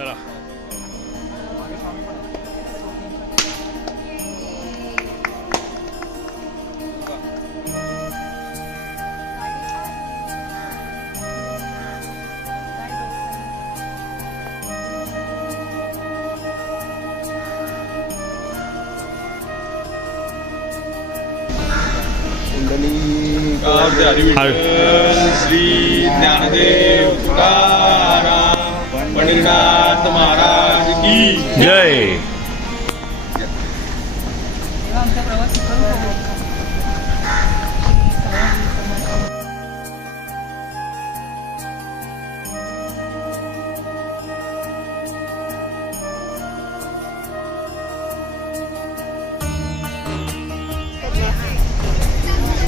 चला श्री ज्ञानदेव तुकाराम पंढरीनाथ महाराज की जय.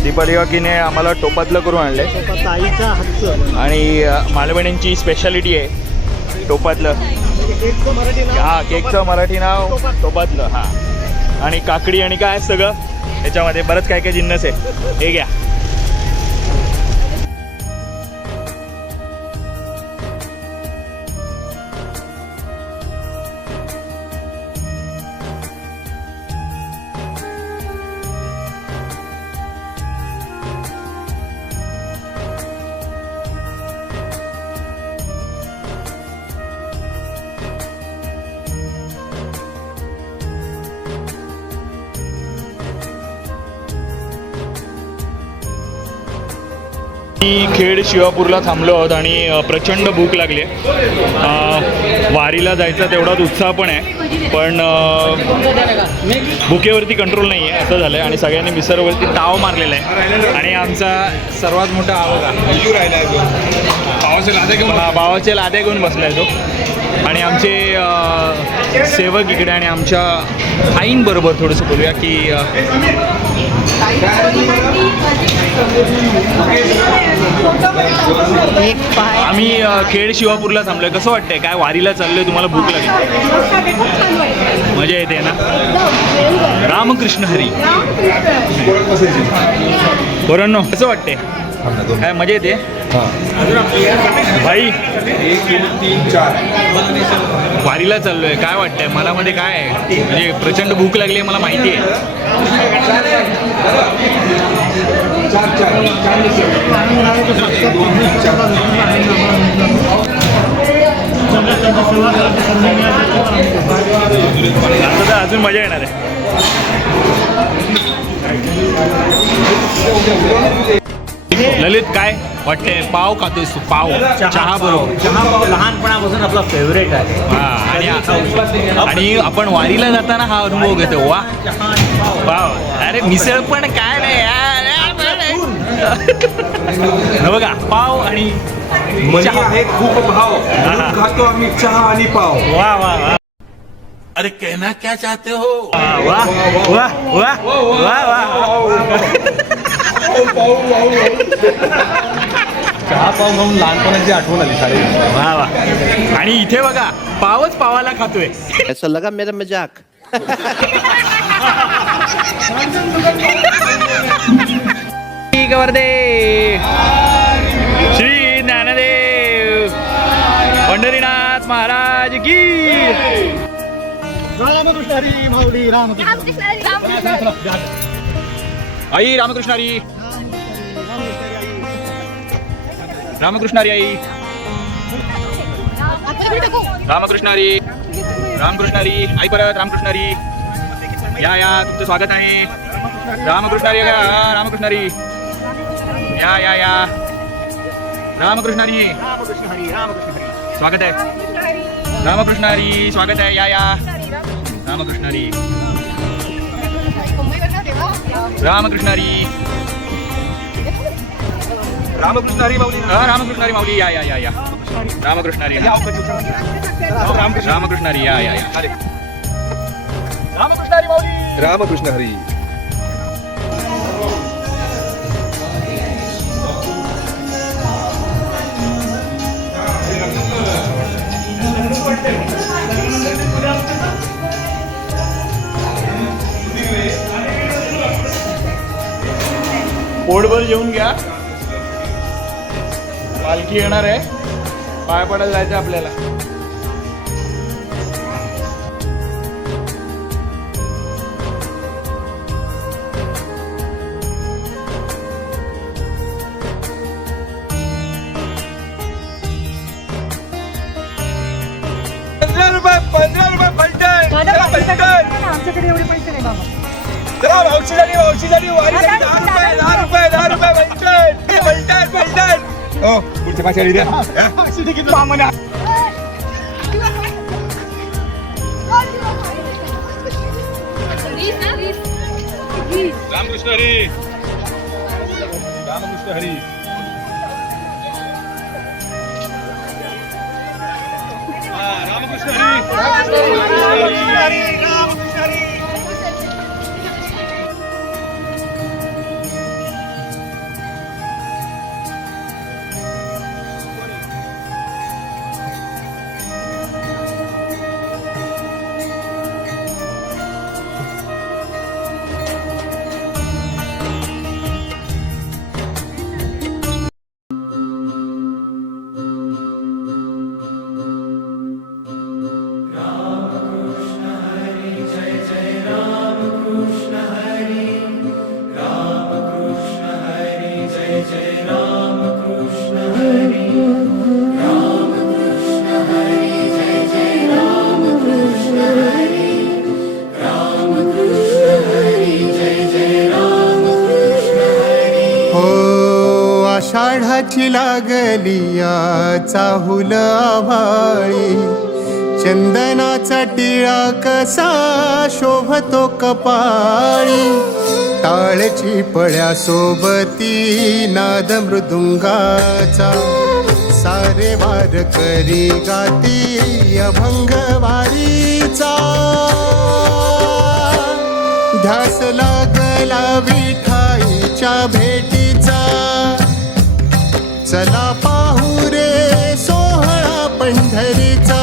दीपाली काकीने आम्हाला टोपातलं करून आणले आणि मालवणींची स्पेशालिटी आहे टोपातलं. हा केकचं मराठी नाव टोपातलं. हा आणि काकडी आणि काय सगळं त्याच्यामध्ये बरंच काय काय जिन्नस आहे. हे घ्या. मी खेड शिवापूरला थांबलो आहोत आणि प्रचंड भूक लागली आहे. वारीला जायचा तेवढाच उत्साह पण आहे, पण भुकेवरती कंट्रोल नाही आहे असं झालं आहे. आणि सगळ्यांनी मिसळवरती ताव मारलेला आहे. आणि आमचा सर्वात मोठा आवडा भावाचे लादे घेऊन बसला आहे तो. आणि आमचे सेवक इकडे आणि आमच्या आईंबरोबर थोडंसं बोलूया की आम्ही खेड शिवापूरला थांबलोय. कसं वाटतंय? काय वारीला चाललोय? तुम्हाला भूक लागली? मजा येते ना? रामकृष्ण हरी. पोरांनो कसं वाटतंय? काय मजा येते भाई? वारीला चाललोय. काय वाटतंय? मला मध्ये काय आहे म्हणजे प्रचंड भूक लागली आहे मला माहिती आहे. आता तर अजून मजा येणार आहे. ललित काय वाटते? पाव खातोय तू? पाव चहा बरोबर? चहा पाव लहानपणापासून आपला फेवरेट आहे. हा आणि आपण वारीला जाताना हा अनुभव घेतो. वा पाव. अरे मिसळ पण काय नाही यार. बघा पाव आणि चहा हे खूप भाव खातो आम्ही चहा आणि पाव. वा वा वा. अरे कहना क्या चाहते हो? वा वा वा वा वा. चहा पाव म्हणून लहानपणाची आठवण आली साडे. वा वा. आणि इथे बघा पावच पावाला खातोय. ऐसा लगा मेरा मजाक. वर्धे श्री ज्ञानदेव पंढरीनाथ महाराज की. रामकृष्ण हरी माऊली. रामकृष्ण आई रामकृष्ण हरी. रामकृष्ण हरी आई. रामकृष्ण हरी. रामकृष्ण हरी आई. परत रामकृष्ण हरी. या तुमचं स्वागत आहे. रामकृष्ण हरी. रामकृष्ण हरी. या रामकृष्ण हरी. स्वागत आहे. रामकृष्ण हरी स्वागत आहे. या रामकृष्ण हरी. रामकृष्ण हरी. रामकृष्ण हरी माऊली. रामकृष्ण हरी माऊली. या रामकृष्ण हरी. रामकृष्ण हरी. या रामकृष्ण हरी माऊली. रामकृष्ण हरी. पोटभर जेवून घ्या. पालखी येणार आहे. पाय पडायला जायचं आपल्याला. माझ्याकडे एवढे पैसे नाही बाबा. चला मावशी झाली वारी झाली. 10 रुपये बलटण. हो पुढच्या पाचशे द्या. मामना. रामकृष्ण हरी. रामकृष्ण हरी. रामकृष्ण हरी. आषाढाची लागलिया चाहुल आभाळी, चंदनाचा टिळा कसा शोभतो कपाळी, टाळची पळ्या सोबती नाद मृदुंगाचा, सारे वार करी गाती अभंग वारीचा, ध्यास लागला विठाईच्या भेटीचा, चला पाहू रे सोहळा पंढरीचा.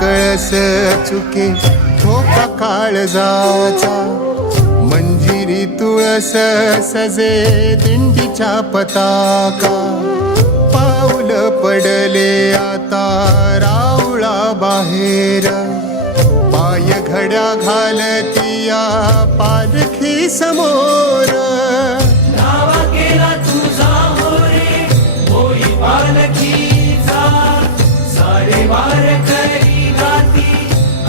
कळस चुके धोका काळजाचा, मंजिरी तुळस सजे दिंडीच्या पताका, पाऊल पडले आता राऊळा बाहेर, पाय घड्या घालतिया पालखी समोर, नावा केला तुझा मोरे होई पालखीचा, सारे वार करी गाती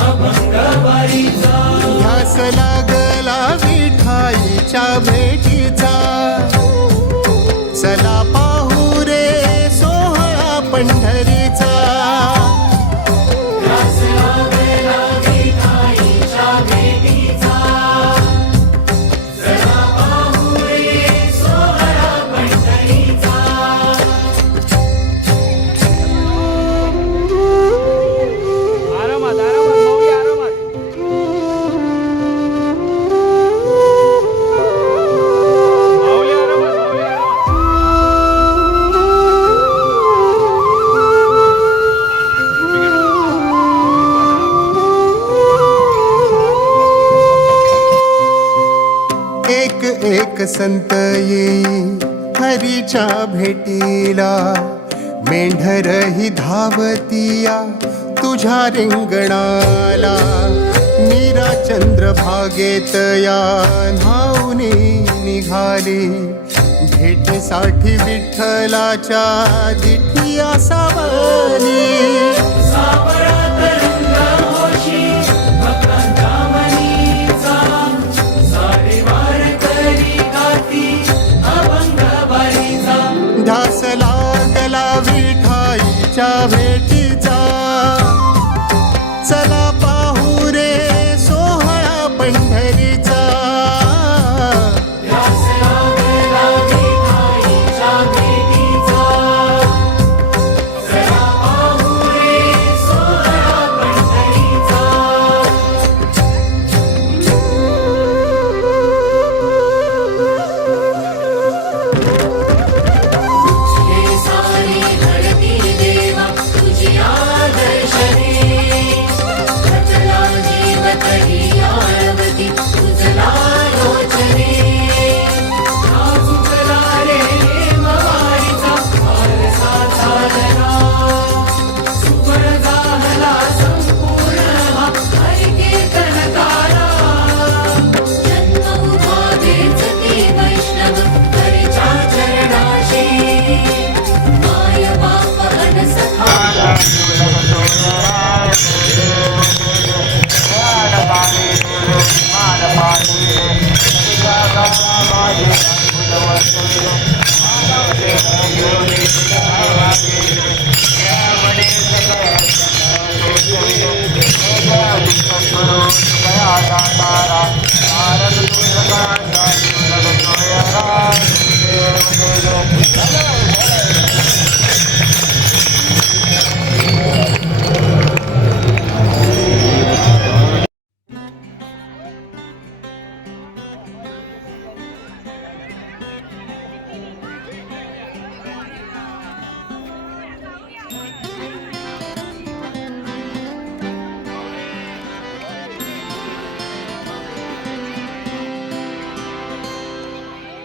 अभंग वारीचा, ध्यास लागला विठाईच्या भेटीचा, चला पाहू रे सोहळा पंढरीचा. ध्यास लागला विठाईच्या भेटीचा, चला पाहू रे सोहळा पंढरीचा. आरामात माऊली आरामात. माऊली आरामात. एक एक संत येई हरीच्या भेटीला, मेंढर ही धावतिया तुझ्या रिंगणाला, मीरा चंद्रभागेत या न्हाऊनी निघाली, भेटीसाठी विठ्ठलाच्या जिठिया सावली, सावळा तरंग होशी भक्तांच्या मनीचा, सारे वार करी गाती अभंग वारीचा, ध्यास लागला विठाईच्या भेटीचा, चला पाहू रे सोहळा पंढरीचा. ध्यास लागला विठाईच्या भेटीचा, चला पाहू रे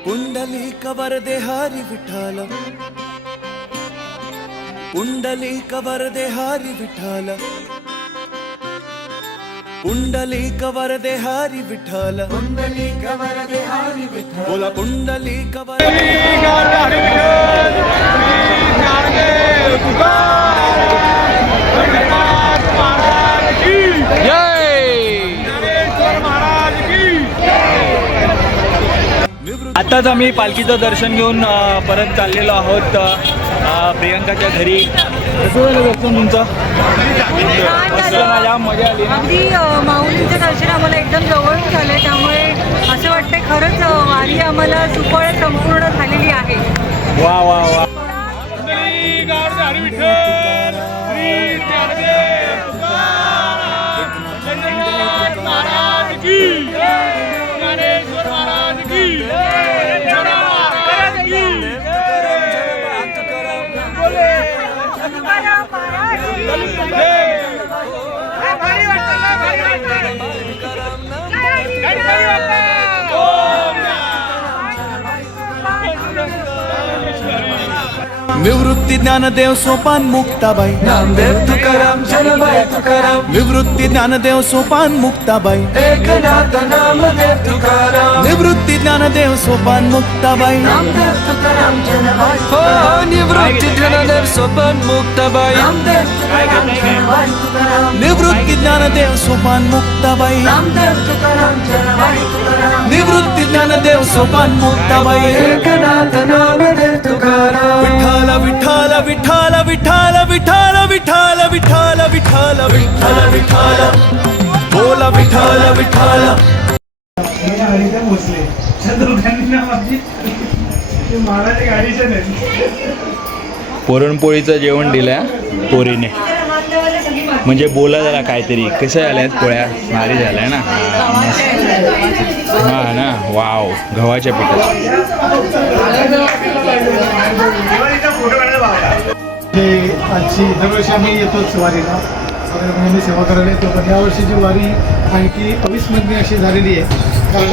पुंडलिक वरदे हरी विठ्ठल पुंडलिक वरदे हरी विठ्ठल पुंडलिक वरदे हरी विठ्ठल पुंडलिक वरदे हरी विठ्ठल बोला पुंडलिक आताच आम्ही पालखीचं दर्शन घेऊन परत चाललेलो आहोत प्रियंकाच्या घरी. कसं झालं दर्शन तुमचं? माझ्या मजा आली ना. अगदी माऊलींचं दर्शन आम्हाला एकदम जवळून झालं, त्यामुळे असं वाटतंय खरंच वारी आम्हाला सुफळ संपूर्ण झालेली आहे. वा वा वा. निवृत्ती ज्ञानदेव सोपान मुक्ताबाई नामदेव तुकाराम जनबाई तुकाराम निवृत्ती ज्ञानदेव सोपान मुक्ताबाई एकनाथ नामदेव तुकाराम निवृत्ती ज्ञानदेव सोपान मुक्ताबाई नामदेव तुकाराम जनबाई हो निवृत्ती ज्ञानदेव सोपान मुक्ताबाई नामदेव तुकाराम जनबाई तुकाराम निवृत्ती ज्ञानदेव सोपान मुक्ताबाई नामदेव तुकाराम जनबाई तुकाराम निवृत्ती ज्ञानदेव सोपान मुक्ताबाई एकनाथ नामदेव तुकाराम विठ्ठल विठ्ठल विठ्ठल विठ्ठल विठ्ठल विठ्ठल विठ्ठल विठ्ठल विठ्ठल बोला विठ्ठल विठ्ठल. पुरणपोळीचं जेवण दिलंय पोरीने, म्हणजे बोला जरा काहीतरी. कसं झालंय पोळ्या? भारी झाल्या ना. हा ना. वाव. गव्हाच्या पिठाच्या. आजची दरवर्षी आम्ही येतोच वारीला, नेहमी सेवा करायला येतो, पण यावर्षीची वारी आणखी अविस्मरणीय अशी झालेली आहे. कारण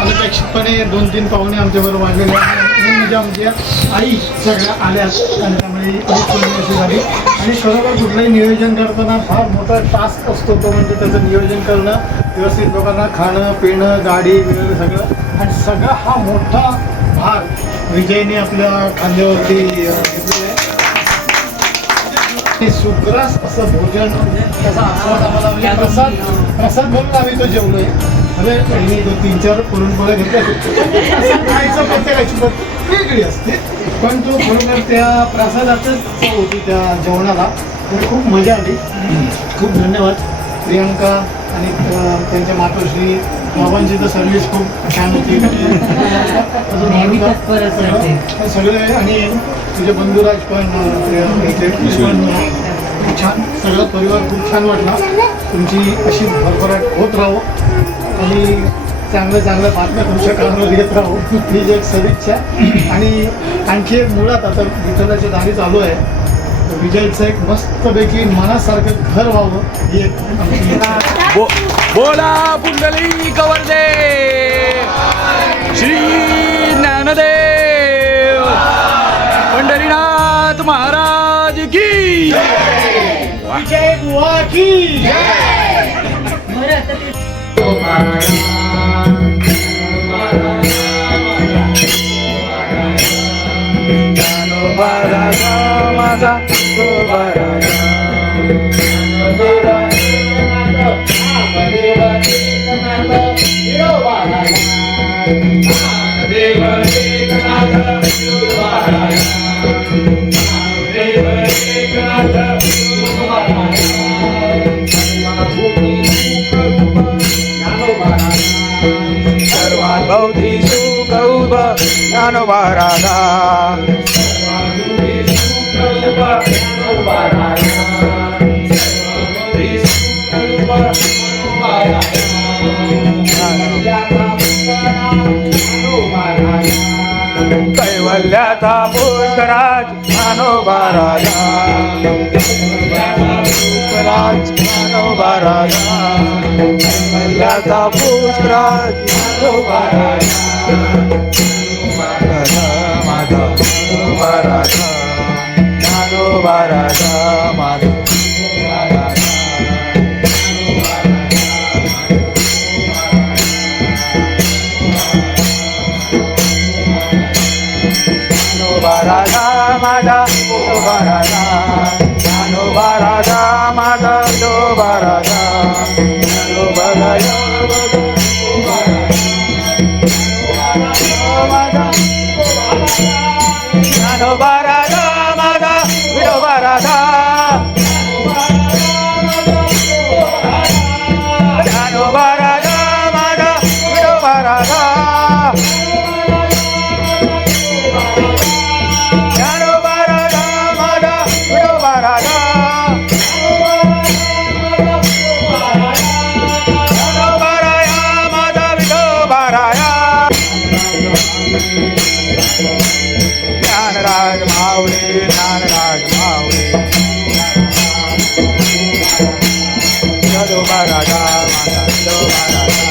अनपेक्षितपणे 2-3 पाहुणे आमच्याबरोबर वाढलेले आहेत. म्हणजे आमच्या आई सगळ्या आल्यात आणि त्यामुळे अविस्मरणीय अशी झाली. आणि खरोखर कुठलंही नियोजन करताना फार मोठा टास्क असतो तो म्हणजे त्याचं नियोजन करणं, व्यवस्थित लोकांना खाणं पिणं गाडी वगैरे सगळं, आणि सगळा हा मोठा भार विजयने आपल्या खांद्यावरती घेतलेला आहे. सुग्रास असं भोजन त्याचा आस्वाद आम्हाला म्हणजे प्रसाद म्हणून आम्ही तो जेवलोय. म्हणजे मी 2-4 पुरणपोळ्या घेतल्या खायचं प्रत्येकाची वेगळी असते, पण तो खरोखर त्या प्रसादातच चव होती त्या जेवणाला. म्हणजे खूप मजा आली. खूप धन्यवाद प्रियंका आणि त्यांच्या मातोश्री बाबांची तर सर्व्हिस खूप छान होती. सगळे आणि तुझे बंधुराज पण इथे खूप छान. सगळा परिवार खूप छान वाटला. तुमची अशी भरभराट होत राहो आणि चांगल्या बातम्या तुमच्या कानावर येत राहू ही एक सदिच्छा. आणि आणखी एक मुळात आता विठ्ठलाची दारी चालू आहे, विजयचं एक मस्तपैकी मनासारखं घर व्हावं ही एक आमची. बोला पुंडलिक वरदे श्री ज्ञानदेव पंढरीनाथ महाराज की विजय बुवा की माझा सर्वानुभूती सुख ज्ञानोबा राधा कैवल्याचा पुष्कराज ज्ञानोबा राजा पुष्कराज ज्ञानोबा राजा कैवल्याचा पुष्कराज ज्ञानोबा राजा ज्ञानोबा राजा ज्ञानोबा राजा माझा विठोबा राजा ज्ञानोबा राजा माझा विठोबा राजा ज्ञानोबा राजा ज्ञानोबा राजा माझा विठोबा राजा ज्ञानोबा राजा माझा विठोबा राजा ज्ञानोबा राजा माझा विठोबा राजा ज्ञानोबा राया माझा विठोबा राया ज्ञानराज माऊली ज्ञानराज माऊली विठोबा राजा माझा विठोबा राजा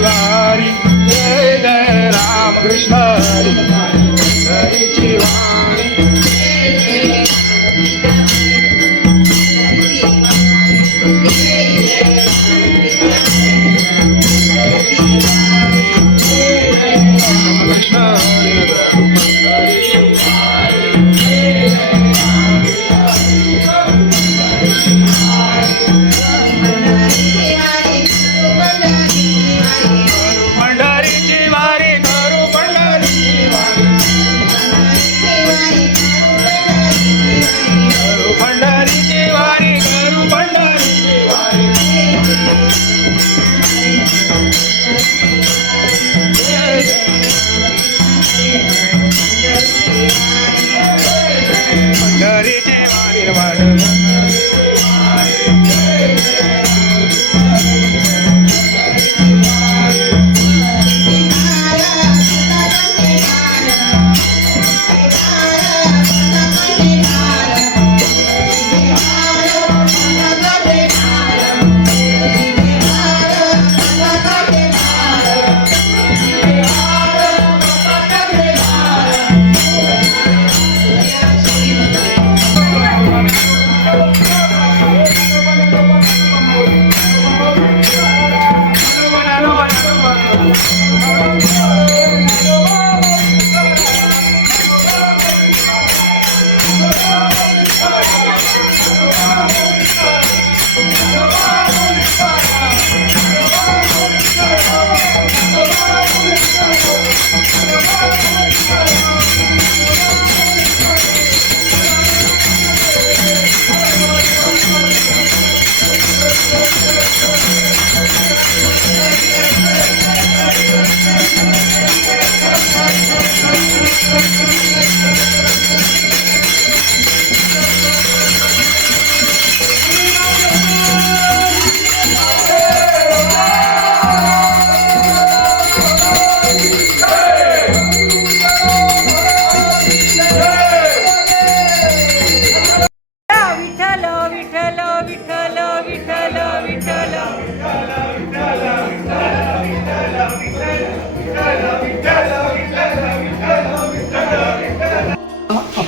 वारी जय जय राम कृष्ण हरी हरीची वारी कृष्ण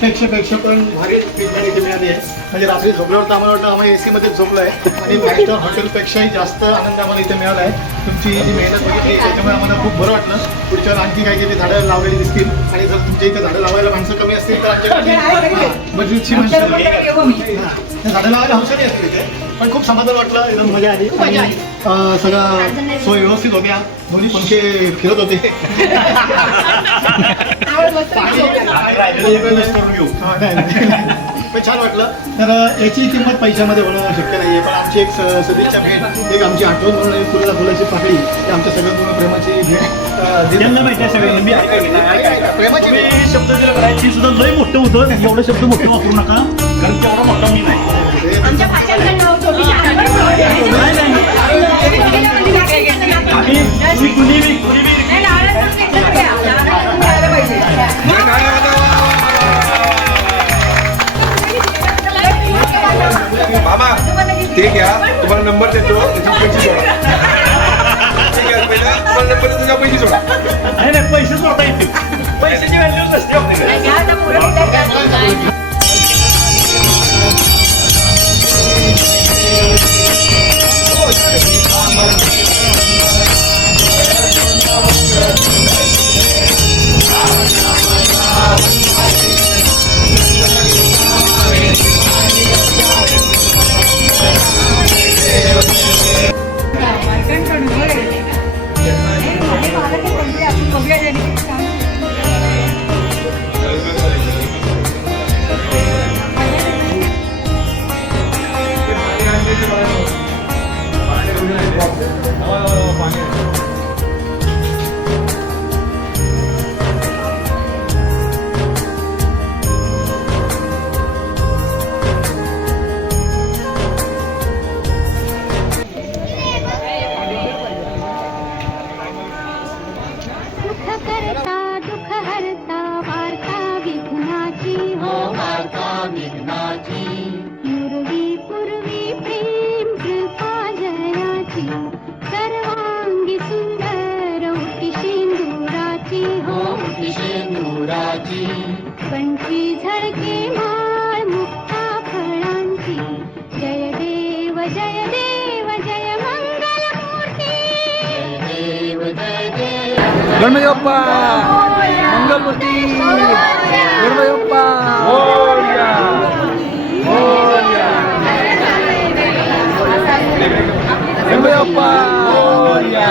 अपेक्षेपेक्षा पण भारी ट्रीटमेंट इथे मिळाली आहे. म्हणजे रात्री झोपल्यावर तर आम्हाला वाटतं आम्हाला AC मध्येच झोपलो आहे आणि 5 स्टार हॉटेलपेक्षाही जास्त आनंद आम्हाला इथे मिळाला आहे. तुमची जी मेहनत बघितली त्याच्यामुळे आम्हाला खूप बरं वाटलं. पुढच्या आणखी काही काही झाडं लावलेली दिसतील आणि जर तुमच्या इथे झाडं लावायला माणसं कमी असतील तर आमच्याकडे बजेटची माणसं झाडं लावायला हौसणी असतील इथे. पण खूप समाधान वाटलं, एकदम मजा आली. सगळं सोय व्यवस्थित होत्या, दोन्ही पंखे फिरत होते. पण छान वाटलं. तर याची किंमत पैशामध्ये होणं शक्य नाही आहे, पण आमची एक सदिच्छा भेट, एक आमची आठवण म्हणून एक फुलाला फुलाची पाकळी, ही आमच्या सगळ्यांना प्रेमाची भेट. प्रेमाची शब्द दिला करायची सुद्धा लय मोठं होतं, एवढं शब्द मोठे वापरू नका कारण तेवढा मोठा मी नाही. बाबा ते घ्या, तुम्हाला नंबर देतो, त्याची पैसे जोडा. ठीक आहे, पहिला तुम्हाला नंबर देतो, त्याच्या पैसे जोडा. नाही पैसे जोडता येतील, पैशाची व्हॅल्यू नसते आपल्याकडे. पंची झळके माळ मुक्ता फळांची. जय देव जय देव जय मंगल मूर्ती. गणपती बाप्पा मंगलमूर्ती. गणपती बाप्पा मोरया. गणपती बाप्पा मोरया.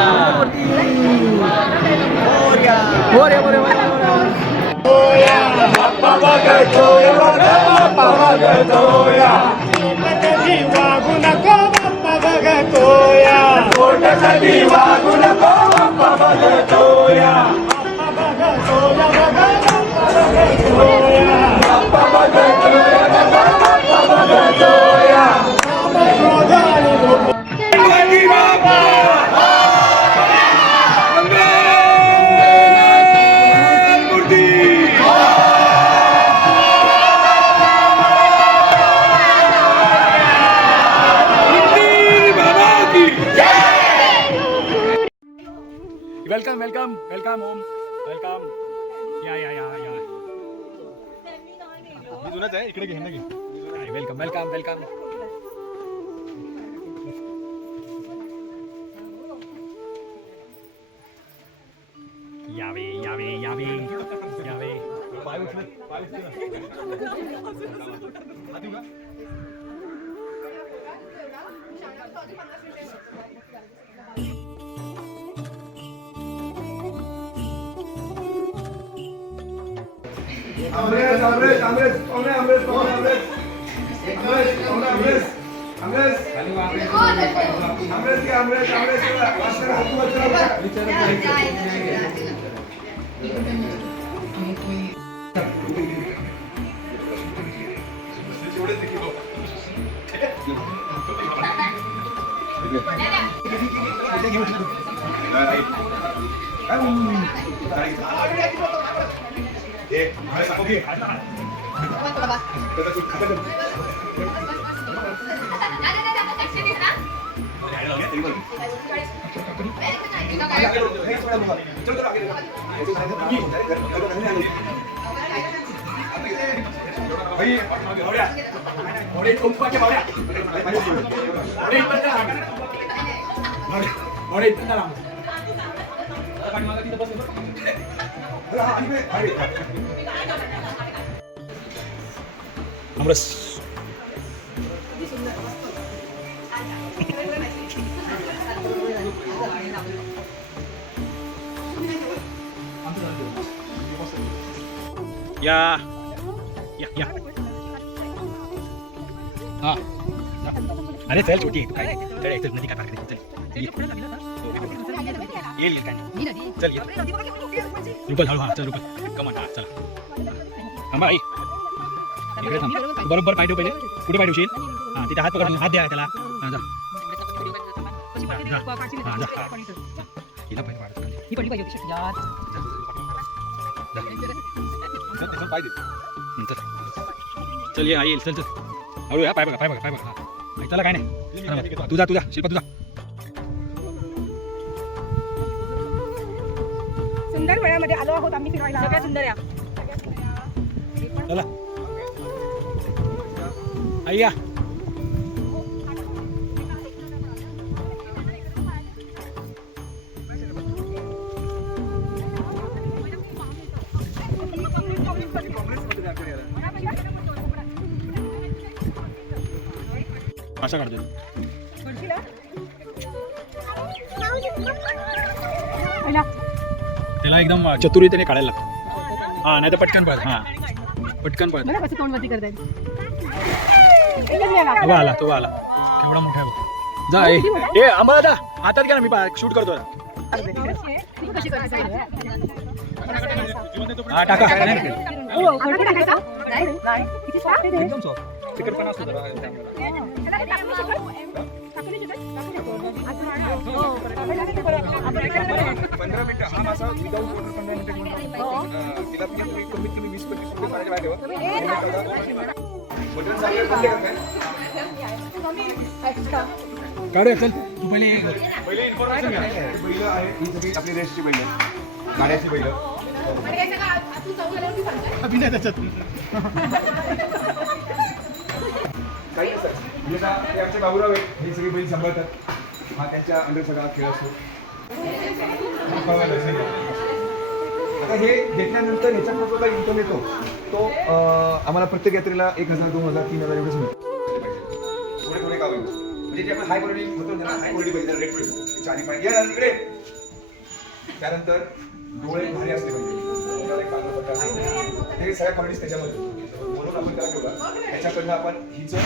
मोरया मोरया मोरया. बाप्पा बघतोय, बाप्पा बघतोय, वागू नको बाप्पा बघतोय, पोटासाठी वागू नको बाप्पा बघतोय, बाप्पा बघतोय, बाप्पा बघतोय, बाप्पा बघतोय. Welcome welcome welcome home welcome. या या या या. मी जुनाच आहे, इकडे घे ना घे. Welcome welcome welcome. यावे यावे यावे यावे. आमरेस आमरेस आमरेस पाहुणे आमरेस पाहुणे आमरेस आमरेस पाहुणे आमरेस आमरेस आमरेस घ्या आमरेस आमरेस वासना हातवर चला. या या या हा अरे चल छोटी तू काय चल इथं नदी का टाकते चल येईल काय चल ये रुपल हळू हा चल रुपल कमान हा चला थांबा आई इकडे थांब तू बरोबर पाय ठेव पहिले कुठे पाय ठेवशील हा तिथे हात पकडून हात द्या त्याला हा जा हा जा हिला पाय पाड ही पडली पाहिजे यार पाय दे चल ये आई चल चल हळू या पाय बघा हा चला काय नाही तुझा शिल्पा तुझा सुंदर वेळामध्ये आलो आहोत आम्ही फिरायला सगळ्या सुंदर या चला आई या अशा काढतो त्याला एकदम चतुरीतेने काढायला लागतं हा नाही तर पटकन पळत हा पटकन पळत मला कसं तोंड वरती करताय तो आला केवढा मोठा आहे बघ जा ए आम्हाला दा हातात घ्या ना मी शूट करतो हा टाका एकदम सॉफ्ट तिखटपणा असतो जरा पंधरा मिनिटं हा मासा विदाऊट वॉटर 15 मिनिटं तिला कमीत कमी 20-25 रुपये पाण्याच्या बाहेर काढूया चल तू पहिले इन्फॉर्मेशन घ्या बैल आहे ही सगळी आपली रेसची बैल गाड्याची बैल अभिनय त्याच्यात काही नसतं म्हणजे ते आमचे बाबूराव आहेत हे सगळी बैल सांभाळतात हा त्यांच्या अंडर सगळा खेळ असतो आता हे घेतल्यानंतर ह्याच्यात जो काही इन्कम येतो तो आम्हाला प्रत्येक यात्रेला 1,000, 2,000, 3,000 एवढेच मिळतो थोडे गाव म्हणजे जे आपण हाय क्वालिटी होतो ना हाय क्वालिटी पाहिजे रेट मिळतो 4 पाय या इकडे त्यानंतर डोळे भारी असले पाहिजे हे सगळ्या क्वालिटीज त्याच्यामध्ये म्हणून आपण त्याला ठेवला त्याच्याकडनं आपण हिचं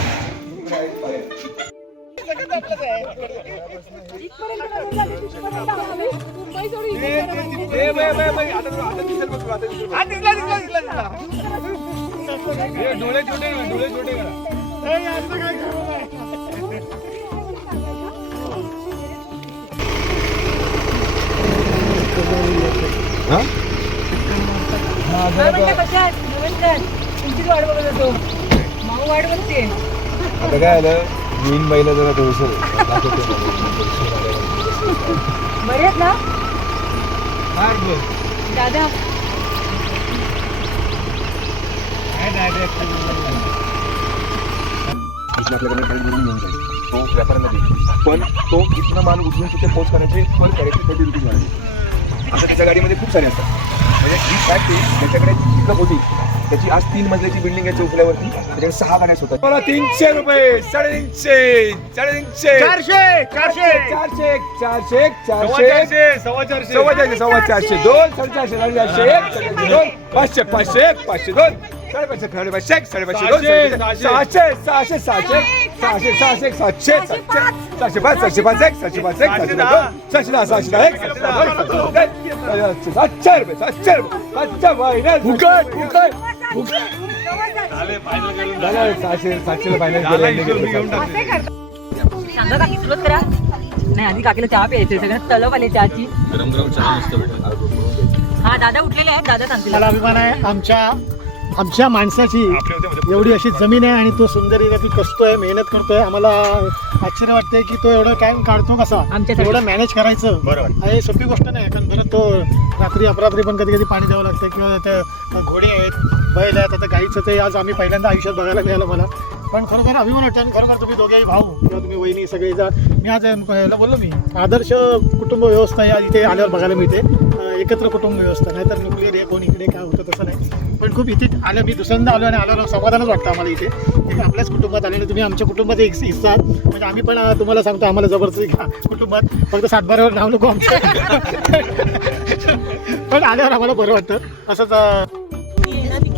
डोळे छोटे तुमचीच वाट बघत होतो माऊ वाट बघते आता काय आलं नवीन बैल जरा थोडंसं बरे आहेत ना दादा आपल्याकडे काही बोलून घेऊन जाईल तो व्यापाऱ्यांना देईल पण तो इथनं माल उचलून तिथे पोच करायचे पर करायचे 40 रुपये मिळाले असं त्याच्या गाडीमध्ये खूप सारे असतात म्हणजे ही फॅक्टरी त्याच्याकडे पिकअप होती त्याची आज 3 मजल्याची बिल्डिंग आहे चौकड्यावरती त्याच्याकडे 6 गाड्या होतात मला 300 रुपये 350 450 450 2 450 500 2 500 नाही आधी काकीला चहा प्यायचे सगळ्यांना तलप आले चहाची हा दादा उठलेले आहेत दादा सांगतील मला अभिमान आहे आमच्या आमच्या माणसाची एवढी अशी जमीन आहे आणि तो सुंदरीने ती कसतोय, मेहनत करतोय. आम्हाला आश्चर्य वाटतंय की तो एवढं टाइम काढतो कसा, एवढं मॅनेज करायचं हे सोपी गोष्ट नाही. कारण बरं तो रात्री अपरात्री पण कधी कधी पाणी द्यावं लागतं, किंवा त्या घोडे आहेत, बैल आहेत, आता गाईचं ते आज आम्ही पहिल्यांदा आयुष्यात बघायला मिळालं मला. पण खरोखर अभिमान वाटतं. आणि खरोखर तुम्ही दोघेही भाऊ किंवा तुम्ही वहिनी सगळे जा, मी आज याला बोललो मी आदर्श कुटुंब व्यवस्था या इथे आल्यावर बघायला मिळते. एकत्र कुटुंब व्यवस्था, नाही तर न्यूक्लिअर आहे कोण इकडे काय होतं तसं नाही. पण खूप इथे आलं, मी दुसऱ्यांदा आलो आणि आल्यावर समाधानच वाटतं आम्हाला इथे की आपल्याच कुटुंबात आलेलं. तुम्ही आमच्या कुटुंबाचा एक हिस्सा आहात. म्हणजे आम्ही पण तुम्हाला सांगतो आम्हाला जबरदस्ती घ्या कुटुंबात, फक्त सातबाऱ्यावर नाव नको आमचं. पण आल्यावर आम्हाला बरं वाटतं असंच.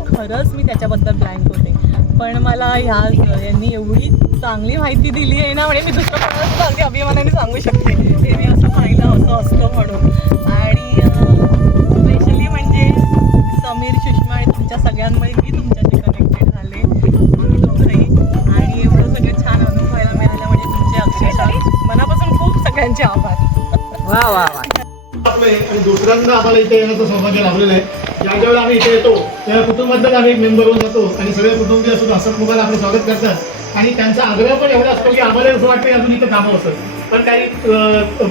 खरंच मी त्याच्याबद्दल ब्लँक होते, पण मला यांनी एवढी चांगली माहिती दिली आहे ना, म्हणजे मी दुसरं कोणालाच अगदी अभिमानाने सांगू शकते हे मी असं पाहिलं असं असतं म्हणून. आणि स्पेशली म्हणजे समीर, सुषमा आणि तुमच्या सगळ्यांमुळे मी तुमच्याशी कनेक्टेड झाले आम्ही दोघंही, आणि एवढं सगळं छान अनुभवायला मिळालं म्हणजे तुमचे अक्षरशः मनापासून खूप सगळ्यांचे आभार. वा वा वा. आणि दुसऱ्यांदा आम्हाला इथे येण्याचं सौभाग्य लाभलेलं आहे. ज्या ज्यावेळेला आम्ही इथे येतो त्या कुटुंबातच आम्ही एक मेंबर होऊन जातो आणि सगळे कुटुंबीय असं हसतमुखाने आपलं स्वागत करतात. आणि त्यांचा आग्रह पण एवढा असतो की आम्हाला असं वाटतं की अजून इथे थांबावं असं, पण काही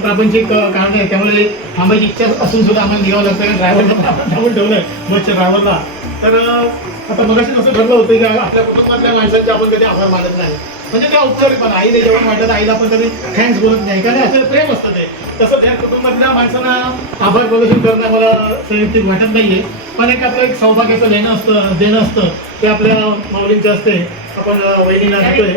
प्रापंचिक कारण आहे त्यामुळे थांबायची इच्छा असून सुद्धा आम्हाला निघावं लागतं. ड्रायव्हरला थांबून ठेवलं आहे, बसच्या ड्रायव्हरला. तर आता मगाशी असं ठरलं होतं की आपल्या कुटुंबातल्या माणसांचे आपण कधी आभार मानत नाही. म्हणजे त्या उपचारीपणा आईने जेवण वाटलं आईला आपण कधी थँक्स बोलत नाही, कारण असं प्रेम असतं ते. तसं त्या कुटुंबातल्या माणसांना आभार प्रदर्शन करणं मला संयुक्तिक वाटत नाहीये. पण एक आपलं एक सौभाग्याचं देणं असतं ते आपल्या माऊलींचं असते. आपण वहिनीला देतोय.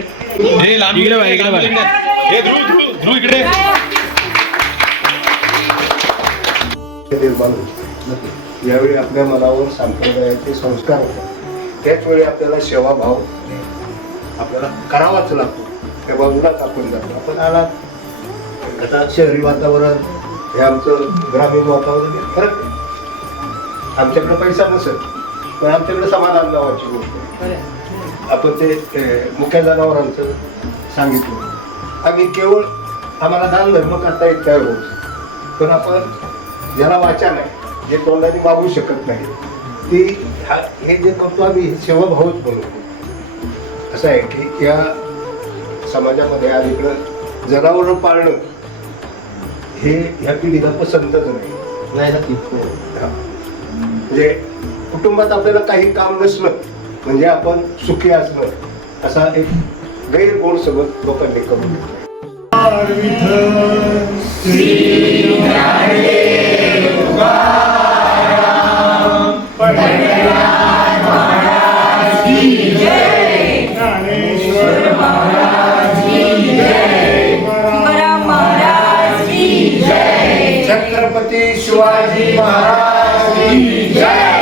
यावेळी आपल्या मनावर संप्रदायाचे संस्कार होतात, त्याच वेळी आपल्याला सेवाभाव आपल्याला करावाच लागतो. त्या बाजूलाच आपण जातो. आपण आला आता शहरी वातावरण हे आमचं ग्रामीण वातावरण हे फरक आहे. आमच्याकडे पैसा नसेल पण आमच्याकडे समाधान नावाची गोष्ट आहे. आपण ते मुख्य जनावरांचं सांगितलं. आम्ही केवळ आम्हाला दान धर्म करता येत नाही रोज, पण आपण ज्याला वाचा नाही, जे तोंडाने मागू शकत नाही, ती हे जे करतो आम्ही सेवाभावच बनवतो. असं आहे की या समाजामध्ये अलीकडं जनावरं पाळणं हे ह्या पिढीला पसंतच नाही ना. म्हणजे कुटुंबात आपल्याला काही काम नसलं म्हणजे आपण सुखी असणं असा एक गैरगोड समज लोकांनी करून घेतला. छत्रपती शिवाजी महाराज की जय.